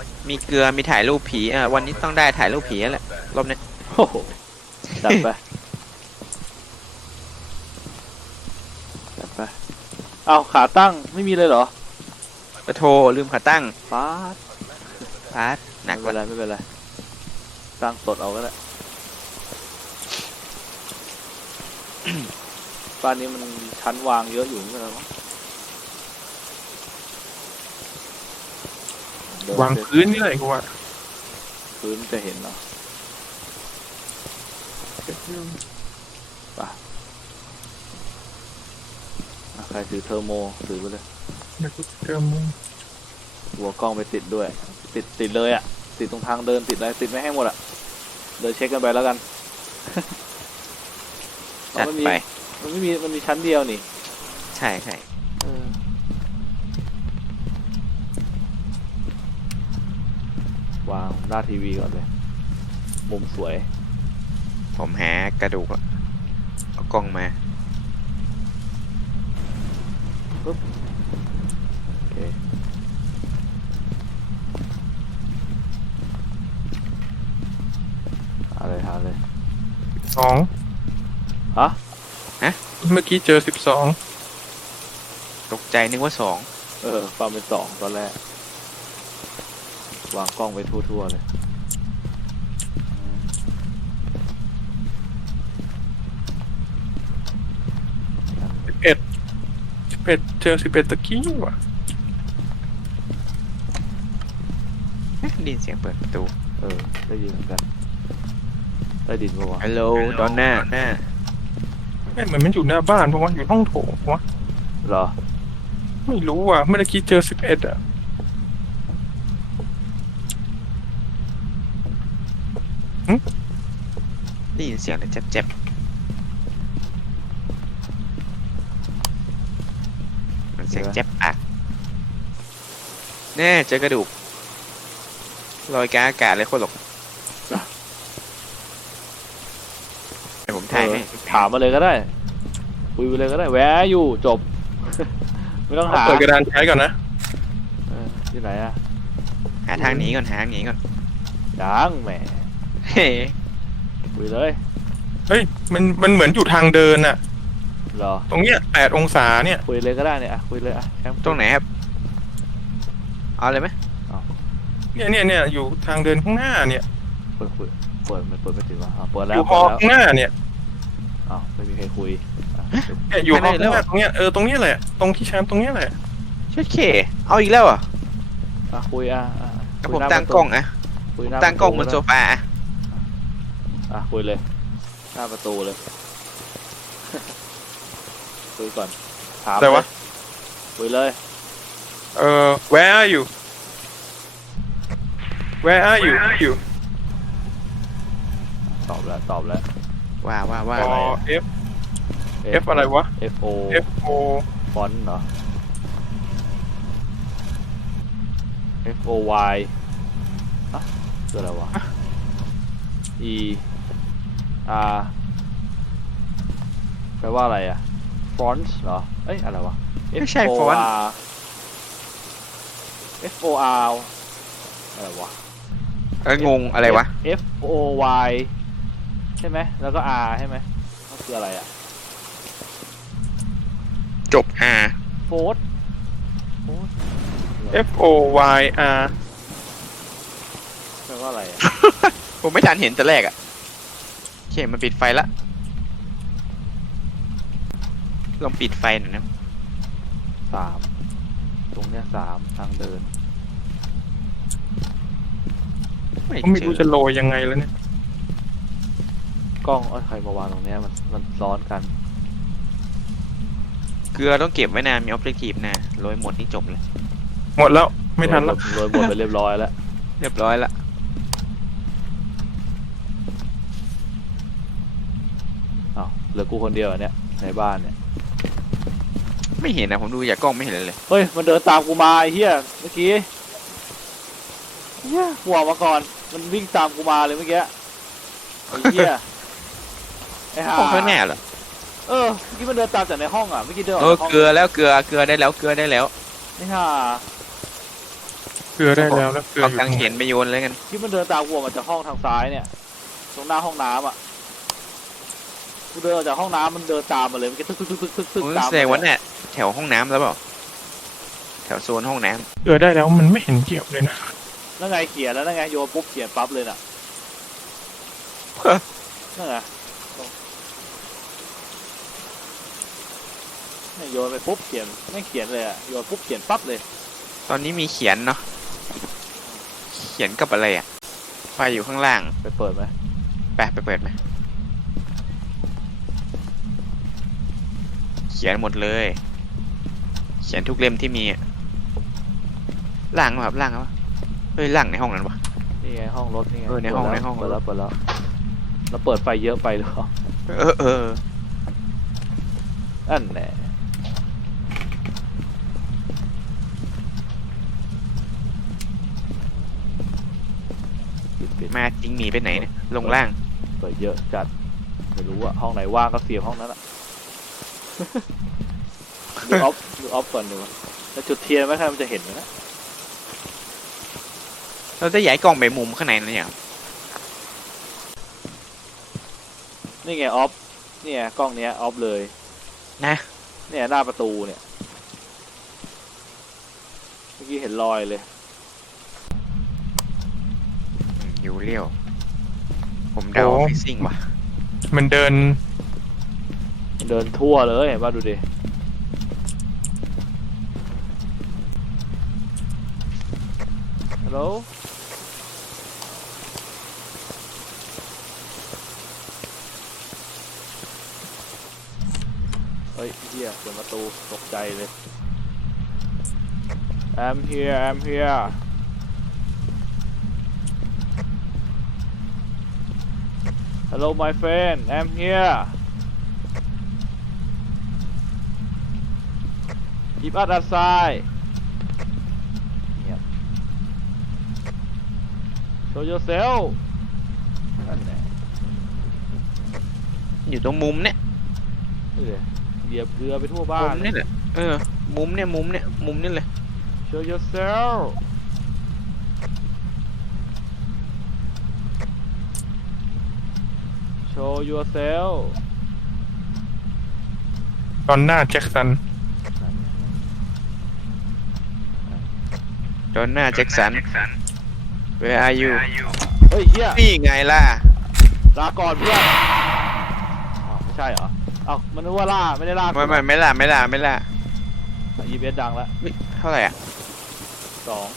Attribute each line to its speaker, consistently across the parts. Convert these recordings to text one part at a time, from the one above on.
Speaker 1: มีเกลือมีถ่ายรูปผีวันนี้ต้องได้ถ่ายรูปผีแล้วแหละรอบนี้
Speaker 2: โอ้โหจัดไปจัดไปเอาขาตั้งไม่มีเลยเหรอ
Speaker 1: ปะโทลืมขาตั้ง
Speaker 2: ฟาด
Speaker 1: พาร์ทหนัก
Speaker 2: ไม่
Speaker 1: กว่า
Speaker 2: เป็นไรตั้งสดเอาก็ได้ บ้านนี้มันชั้นวางเยอะอยู่ไม่ใช่หรอเดิน
Speaker 3: วางพื้นนี่เลยกูว่า
Speaker 2: พื้นจะเห็นเนาะใครถือเทอร์โมถือไปเลย
Speaker 3: เดี๋ยวกูเติมมึง
Speaker 2: หัวกล้องไปติดด้วย ติดเลยอ่ะ ติดตรงทางเดินติดอะไรติดไม่ให้หมดอ่ะเดินเช็คกันไปแล้วกัน
Speaker 1: จัดไป
Speaker 2: มันมีชั้นเดียวนี่
Speaker 1: ใช่ใช่
Speaker 2: วางหน้าทีวีก่อนเลยมุมสวย
Speaker 1: ผมหากระดูกอะเอากล้องมา
Speaker 2: โอเคหาเลย
Speaker 3: สอง
Speaker 2: ฮะ
Speaker 3: เมื่อกี้เจอ12
Speaker 1: ตกใจนึกว่า2
Speaker 2: ฟังเป็น2ตอนแรกวางกล้องไปทั่วๆเลย
Speaker 3: 11เจอ11ตะกี้ว่ะ
Speaker 1: ได้ยินเสียงเปิดประตู
Speaker 2: ได้ยินเหมือนกันได้ดินปะวะ
Speaker 1: ฮัลโหลดอนน่า
Speaker 3: เหมือนมันอยู่หน้าบ้านเพราะว่าอยู่ห้องโถงวะ
Speaker 2: เหรอ
Speaker 3: ไม่รู้ว่ะเมื่อกี้เจอ11อ่ะ
Speaker 1: ได้ยินเสียงอะไรเจ็บมันเสียงเจ็บปากแน่เจอกระดูกลอยกลางอากาศเลยโคตรหลกให้ผมถ่ายให้
Speaker 2: ถามมาเลยก็ได้คุยไปเลยก็ได้แวะอยู่จบ ไม่ต้องหา
Speaker 3: เปิดกระดานใช้ก่อนนะ
Speaker 2: ที่ไหนอะ
Speaker 1: หาทางหนีก่อนหาทางหนีก่อน
Speaker 2: ยังแหม
Speaker 1: เฮ้
Speaker 2: คุยเลย
Speaker 3: เฮ้ยมันเหมือนอยู่ทางเดินอ่ะ
Speaker 2: เหรอ
Speaker 3: ตรงเนี้ย8องศาเนี่ย
Speaker 2: คุยเลยก็ได้เนี่ยคุยเลยแชมป์
Speaker 1: ตรงไหนครับเอาเลยไหม
Speaker 3: เนี่ยอยู่ทางเดินข้างหน้าเนี่ย
Speaker 2: เปิดไม่ถึงวะเปิด
Speaker 3: อ
Speaker 2: แล้ว
Speaker 3: ยู่หอข้างหน้าเนี่ย
Speaker 2: ไม่มีใครคุย
Speaker 3: เนี่ยอยู่หอข้างหน้าตรงเนี้ยตรงเนี้ยแหละตรงที่แชมป์ตรงเนี้ยแหละ
Speaker 1: เช็ดเคเอาอีกแล้วเหรอ
Speaker 2: คุย
Speaker 1: แล้วผมตั้งกล้องตั้งกล้องบนโซฟา
Speaker 2: คุยเลยหน้าประตูเลย คุยก่อนถาม
Speaker 3: อะไรวะ
Speaker 2: คุยเลย
Speaker 3: where are you where are you
Speaker 2: ตอบแล้ว
Speaker 1: ว่า
Speaker 3: อ๋อ F อะไรวะ
Speaker 2: F O
Speaker 3: F O
Speaker 2: ฟอนต์เหรอ F O Y คืออะไรวะ E R แปลว่าอะไรอะฟอนต์เหรออะไรวะ
Speaker 1: ไม่ใช่ฟอนต์
Speaker 2: F O R อะไรวะ
Speaker 1: งงอะไรวะ
Speaker 2: F O Y ใช่ไหมแล้วก็ R ใช่ไหมก็คืออะไรอะ
Speaker 1: จบ
Speaker 2: โฟร์
Speaker 3: F O Y R
Speaker 2: แปลว่าอะไรอะ
Speaker 1: ผมไม่ทันเห็นแต่แรกอะโอเคมันปิดไฟละลองปิดไฟหน่อยนะ
Speaker 2: 3ตรงเนี้ย3ทางเดิน
Speaker 3: ผมไม่รู้จะโรยยังไงแล้วเนี่ย
Speaker 2: กล้องใครมาวางตรงเนี้ยมันซ้อนกัน
Speaker 1: เกลือต้องเก็บไว้นานมีออบเจกตีฟนะโรยหมดนี่จบเลย
Speaker 3: หมดแล้วไม่ทันแล้ว
Speaker 2: โรยหมดไปเรียบร้อยแล้ว
Speaker 1: เรียบร้อยละ
Speaker 2: เหลือกูคนเดียวเนี่ยในบ้านเนี่ย
Speaker 1: ไม่เห็นนะผมดูจากกล้องไม่เห็นเลย
Speaker 2: เฮ้ยมันเดินตามกูมาไอ้เหี้ยเมื่อกี้เหี้ยหัวมาก่อนมันวิ่งตามกูมาเลยเมื่อกี้ไอ้เหี้ยไอ้ห่า
Speaker 1: ห้องข้างหน้าเหรอ
Speaker 2: เมื่อกี้มันเดินตามจากในห้องเมื่อกี้เดินออกจากห้อง
Speaker 1: เกลือแล้วเกลือได้แล้ว
Speaker 2: ไอ้ห่า
Speaker 3: เกลือได้แล้วแล้วเกลือ
Speaker 1: เอา
Speaker 3: อยู่
Speaker 1: กางเขนไปโยนเลยกัน
Speaker 2: ที่มันเดินตามกูออกมาจากห้องทางซ้ายเนี่ยตรงหน้าห้องน้ำอ่ะกูเดินออกจากห้องน้ำมันเดินตามมาเลยมันก็ตึก
Speaker 1: โอ้ย
Speaker 2: ตาม
Speaker 1: แสดงว่าเนี่ยแถวห้องน้ำแล้วเปล่าแถวโซนห้องน้
Speaker 3: เกลือได้แล้วมันไม่เห็นเกี่ยวเลยนะ
Speaker 2: นั่นไงเขียนแล้วนั่นไงโยนปุ๊บเขียนปั๊บเลยน่ะ
Speaker 1: ำ
Speaker 2: นั่นไงเนี่ยโยนไปปุ๊บเขียนไม่เขียนเลยอ่ะโยนปุ๊บเขียนปั๊บเลย
Speaker 1: ตอนนี้มีเขียนเนาะเขียนกับอะไรอ่ะไฟอยู่ข้างล่าง
Speaker 2: ไปเปิดไหม
Speaker 1: ไปเปิดไหมเขียนหมดเลย เขียนทุกเล่มที่มีอะล่างวะครับล่างวะเฮ้ยล่างในห้องนั้นวะ
Speaker 2: นี่ไงห้องรถนี่ไง
Speaker 1: ในห้องในห้อง
Speaker 2: เปิดแล้วแล้วเปิดไฟเยอะไปหรือเปล่า
Speaker 1: เออ
Speaker 2: นั่นแหละปิด
Speaker 1: มาจริงหนีไปไหนเนี่ยลงล่าง
Speaker 2: เปิดเยอะจัดไม่รู้ว่าห้องไหนว่างก็เสียบห้องนั้นอะ ดูออฟก่อนดูแล้วจุดเทียนไหมครับมันจะเห็นไหมนะ
Speaker 1: เราจะย้ายกล้องไปมุมข้างในนั่นอย่าง
Speaker 2: นี่ไงออฟเนี่ยกล้องเนี้ยออฟเลย
Speaker 1: นะ
Speaker 2: เนี่ยหน้าประตูเนี่ยเมื่อกี้เห็นรอยเลย
Speaker 1: อยู่เลี้ยวผมเดาฟิซซิ่งว่ะ
Speaker 3: มันเดิน
Speaker 2: เดินทั่วเลยเห็นป่ะดูดิฮัลโหลเฮ้ยเฮียเปิดประตูตกใจเลย I'm here Hello my friend I'm here Keep us aside เงียบ Show yourself นั่นแหละ
Speaker 1: อยู่ตรงมุมเนี่ย
Speaker 2: นี่เลยเหยียบเกลือไปทั่วบ้า
Speaker 1: มุ
Speaker 2: น
Speaker 1: มนี่แหละมุมนี่เลย
Speaker 2: Show yourself Show yourself
Speaker 3: ตอนหน้าแจ็คสัน
Speaker 1: จอห์นหน้าแจ็คสัน Where are you
Speaker 2: เฮ้ยเฮีย
Speaker 1: นี่ไงล่ะ
Speaker 2: ลาก่อนเพื่อนอ้าวไม่ใช่เหรออ้าวมันนึกว่าล่าไม่ได้ล่า
Speaker 1: ไม่ล่ะ
Speaker 2: EBS ดังแล้ว
Speaker 1: เท่าไหร่อ่ะ
Speaker 2: 2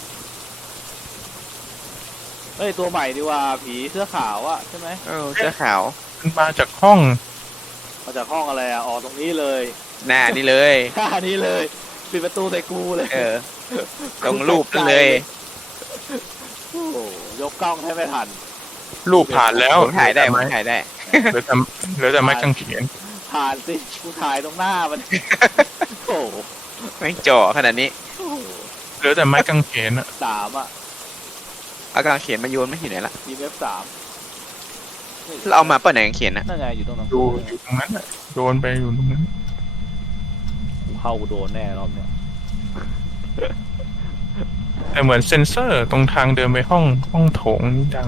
Speaker 2: เฮ้ยตัวใหม่ดีว่าผีเสื้อขาวอะใช่ไหม
Speaker 1: เสื้อขาว
Speaker 3: มันมาจากห้อง
Speaker 2: มาจากห้องอะไรอะออกตรงนี้เลย
Speaker 1: หน้านี่เลย
Speaker 2: ท่านี้เลยปิดประตูใส่กูเลย
Speaker 1: ตรงรูปนั่นเลย
Speaker 2: โอ้โหยกกล้องให้ไม่ทัน
Speaker 3: รูปผ่านแล้ว
Speaker 1: ผมถ่ายได้
Speaker 3: เหลือแต่ไม้กางเขน
Speaker 2: ผ่านสิกูถ่ายตรงหน้ามัน โอ้โห
Speaker 1: ไม่จ่อขนาดนี้
Speaker 2: โอ้โห
Speaker 3: เหลือแต่ไม้กางเขนอะ
Speaker 2: 3อะ
Speaker 1: เอากางเขนมาโยนไม่อยู่ไหนละ
Speaker 2: EBS 3
Speaker 1: เราเอามาเปิดไหนกางเขนนะ
Speaker 2: นั่นไงอยู่ตรงนั้น
Speaker 3: อยู่ตรงนั้นอะโดนไปอยู่ตรงนั้น
Speaker 2: กูเข้ากูโดนแน่รอบเนี้ย
Speaker 3: แต่เหมือนเซ็นเซอร์ตรงทางเดินไปห้องโถงนี่ดัง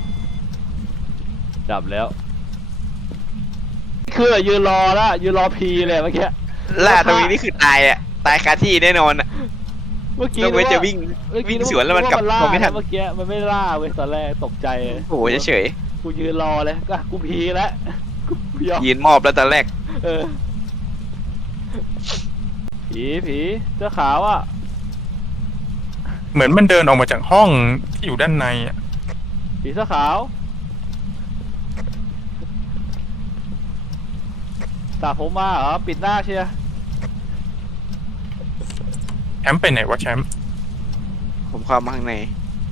Speaker 2: ดับแล้วคือยืนรอละยืนรอพีเลยเมื่อกี้
Speaker 1: ล่าตรงนี้นี่คือตายอ่ะ ตายคาที่แน่นอนอ่ะ
Speaker 2: เมื่อกี้
Speaker 1: ต้องเว้นจะวิ่ง วิ่งสวนแล้วมันกลับ
Speaker 2: ล่า
Speaker 1: พอไม่ทัน
Speaker 2: เมื่อกี้มันไม่ล่าเว้ยตอนแรกตกใจ
Speaker 1: โอ้โหเฉย
Speaker 2: กูยืนรอเลยก็กูพีแล้วกูยอม
Speaker 1: ๆยืนมอบแล้วตอนแรก
Speaker 2: เออผีเสื้อขาวอ่ะ
Speaker 3: เหมือนมันเดินออกมาจากห้องที่อยู่ด้านในอะ
Speaker 2: ผีเสื้อขาวสาผมมาเหรอปิดหน้าเชียร์
Speaker 3: แชมป์ไปไหนวะแชมป์
Speaker 1: ผมเข้ามาข้างใน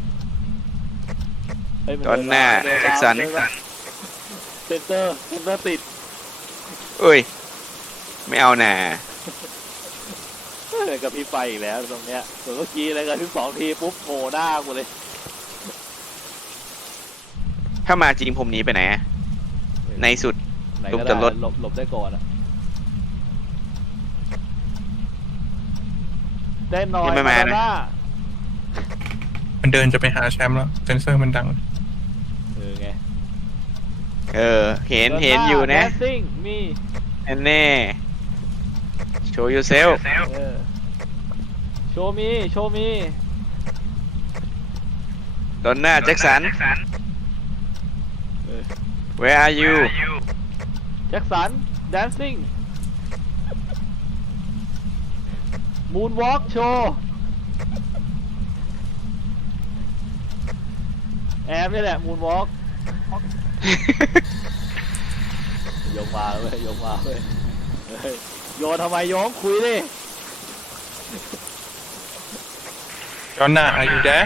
Speaker 2: เฮ้ยมั
Speaker 1: ตอนหน้า
Speaker 2: เดิม
Speaker 1: แจ็คสัน
Speaker 2: เซ็นเตอร์ติด
Speaker 1: เอ้ย ไม่เอาน่ะ
Speaker 2: กับพี่ไฟอีกแล้วตรงเนี้ยส่วนเมื่อกี้เลยกับพี่2 ทีปุ๊บโผล่หน้ากูเลย
Speaker 1: ถ้ามาจริงผมหนีไปไหนอะในสุด
Speaker 2: ไหน
Speaker 1: หลบ
Speaker 2: ก็
Speaker 1: จ
Speaker 2: ได้
Speaker 1: นรถ
Speaker 2: หลบได้ก่อนอะได้นอน
Speaker 1: ยังไม่มานะ
Speaker 2: หน้า
Speaker 3: มันเดินจะไปหาแชมป์แล้วเซนเซอร์มันดัง
Speaker 2: ไง
Speaker 1: เห็นอยู่นะ
Speaker 2: ซิ่งมี
Speaker 1: แน่โชว์ yourself
Speaker 2: โชว์มี
Speaker 1: ดอนน่าแจ็คสัน where are you
Speaker 2: แจ็คสัน dancing moonwalk โชว์แอมนี่แหละ moonwalk ยกมาเว้ยเฮ้ยโยนทำไมโยงคุยดิ
Speaker 3: ดอนน่า are you there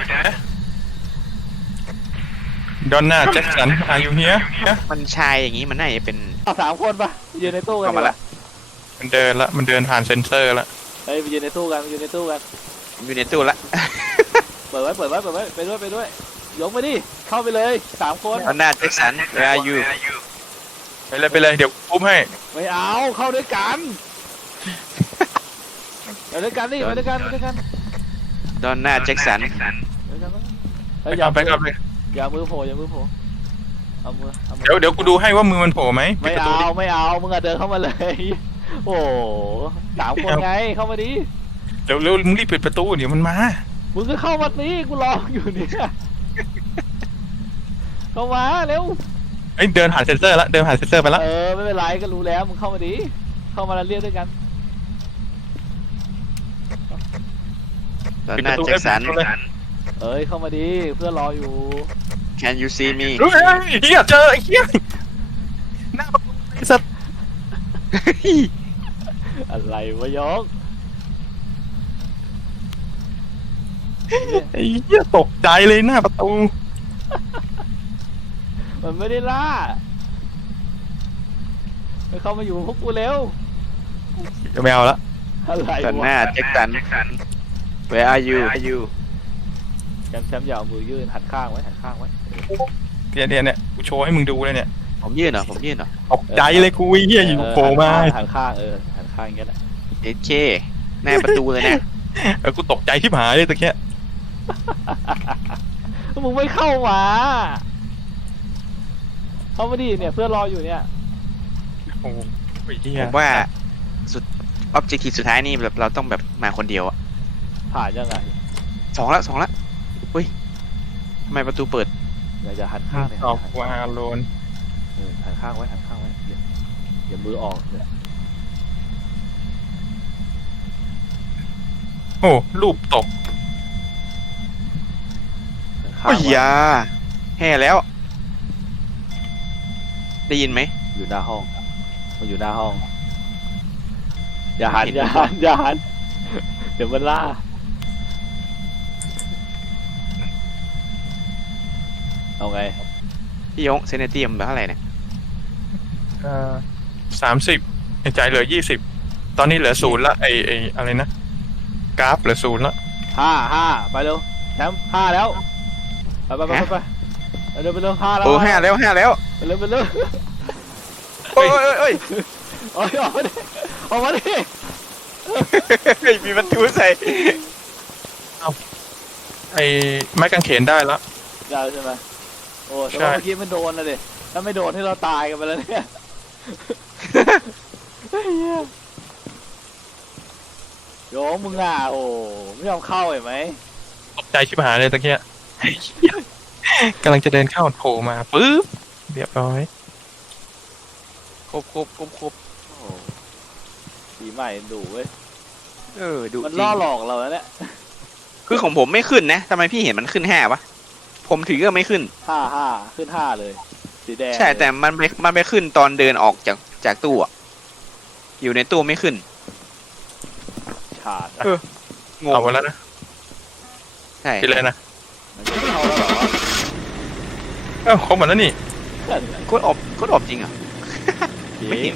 Speaker 3: ดอนน่าแจ็คสัน are you here
Speaker 1: มันชายอย่างนี้มันน่าจะเป็น
Speaker 2: 3 คนปะยืนในตู้กัน
Speaker 1: เข้ามาละ
Speaker 3: มันเดินผ่านเซนเซอร์ละ
Speaker 2: เฮ้ยไปยืนในตู้กันอยู่ในตู้ละ เปิดไว้ไปด้วยยกไปดิเข้าไปเลย3 คน
Speaker 1: ดอนน่าแจ็คสัน where are you
Speaker 3: ไปเลยเดี๋ยวปุ๊บให้
Speaker 2: ไม่เอาเข้าด้วยกันไปด้วยกันดิไปด้วยกัน
Speaker 1: ดอนน่าแจ็คสัน
Speaker 2: เฮ้ย
Speaker 3: เอาไป
Speaker 2: อย่ามือโผล่เอามือ
Speaker 3: เดี๋ยวกูดูให้ว่ามือมันโผล่ไหมปิ
Speaker 2: ไม่
Speaker 3: ดประตู
Speaker 2: เอา
Speaker 3: ดิ
Speaker 2: ไม่เอามึงอะเดินเข้ามาเลย โอ้โห3 คนไงเข้ามาดิ
Speaker 3: เดี๋ยวมึงรีบปิดประตูเดี๋ยวมันมา
Speaker 2: มึงก็เข้ามาสิกูรออยู่เนี่ยเข้ามาเร็ว
Speaker 3: เอ้ยเดินผ่านเซนเซอร์แล้วเดินผ่านเซนเซอร์ไปแล้ว
Speaker 2: ไม่เป็นไรก็รู้แล้วมึงเข้ามาดิเข้ามาแล้วเรียกด้วยกัน
Speaker 1: ดอนน่าแจ็คสัน
Speaker 2: เข้ามาดิเพื่อนรออยู่
Speaker 1: can you see me
Speaker 3: เฮ้ยเฮียเจอไอ้เฮียหน้าประตูไอ้สัตว์
Speaker 2: อะไรวะยก
Speaker 3: ไอ้เฮียตกใจเลยหน้าประตู
Speaker 2: มันไม่ได้ล่าไปเข้ามาอยู่พวกกูเร็ว
Speaker 3: ไม่เอาละ
Speaker 2: อะไร
Speaker 1: ดอน
Speaker 2: วะ
Speaker 1: น่าแจ็คสัน where are you
Speaker 2: แชมป์อย่าเอามือยื่นหันข้างไว้
Speaker 3: เนี่ยกูโชว์ให้มึงดูเลยเนี่ย
Speaker 1: ผมยื่นเหรอ
Speaker 3: ตกใจเลยกูไอ้เฮียอยู่โผล่มา
Speaker 2: หันข้างหันข้างอย่างเงี้ยแหละ
Speaker 1: เอเคหน้าประตูเลยนะ
Speaker 3: กูตกใจที่หายเลยตะเกีย
Speaker 2: มึงไม่เข้ามาเข้ามาดิเนี่ยเพื่อนรออยู่เนี่ย
Speaker 3: โอ้โหไอ้เฮีย
Speaker 1: ผมว่าสุด objective สุดท้ายนี่แบบเราต้องแบบมาคนเดียวอะ
Speaker 2: ผ่านยังไง
Speaker 1: สองละเฮ้ยทำไมประตูเปิด
Speaker 2: อย่าหันข้างเลย
Speaker 3: ออกวาโลน
Speaker 2: หันข้างไว้อย่ามือออกเนี่ย
Speaker 3: โอ้รูปตก
Speaker 2: หันข้าง
Speaker 1: โอ้ย
Speaker 2: ไว้
Speaker 1: ยาแห่แล้ว ได้ยินไหม
Speaker 2: อยู่หน้าห้องมันอยู่หน้าห้อง อย่าหัน
Speaker 1: เห็น
Speaker 2: เดี๋ยวมันล่า เอาไง
Speaker 1: พี่ยงเซนเตียมเท่าไหร่เนี่ย
Speaker 3: 30ในใจเหลือ20ตอนนี้เหลือ0ละไออะไรนะกราฟเหลือ0ละ
Speaker 2: ห้าไปเร็วแชมป์5แล้วไปเร็วไปเร็ว5แล้ว
Speaker 1: โอ้5แล้ว
Speaker 2: ไปเร็ว
Speaker 1: โอ้ย
Speaker 2: ออกมาดิ
Speaker 1: เฮ้ยมีประตูใส่
Speaker 3: ไอไม้กางเขนได้ละ
Speaker 2: ได้ใช่ไหมโอ้แต่
Speaker 3: ใช่
Speaker 2: ว่าเมื่อกี้มันโดนนะดิถ้าไม่โดนให้เราตายกันไปแล้วเนี่ยโยมมึงอ่ะโอ้ไม่ยอมเข้าเห็นไหม
Speaker 3: ตกใจชิบหายเลยตะเกียกำลังจะเดินเข้าโผล่มาปึ๊บเรียบร้อย
Speaker 1: ครบ
Speaker 2: โอ้สีใหม่ดูเว้ย
Speaker 1: ดู
Speaker 2: มัน
Speaker 1: จริ
Speaker 2: ล่อง หลอกเราแล้วเนี่ย
Speaker 1: คือของผมไม่ขึ้นนะทำไมพี่เห็นมันขึ้น5วะผมถือก็ไม่ขึ้น
Speaker 2: ห้าขึ้น5เลยสีแดง
Speaker 1: ใช่แต่มันไปขึ้นตอนเดินออกจากตู้อะอยู่ในตู้ไม่ขึ้น
Speaker 2: ฉาด
Speaker 1: งง
Speaker 3: เอาไว้แล้วนะ
Speaker 1: ใช่
Speaker 3: ไปเลยนะ
Speaker 2: มันจะเข้าแล้วเหรอ
Speaker 3: ครบหมดแล้วนี่
Speaker 1: โคตรอบจริงเหรอ ไม่เห็น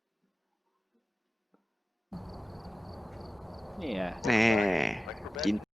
Speaker 2: นี่ไง
Speaker 1: แน่กิน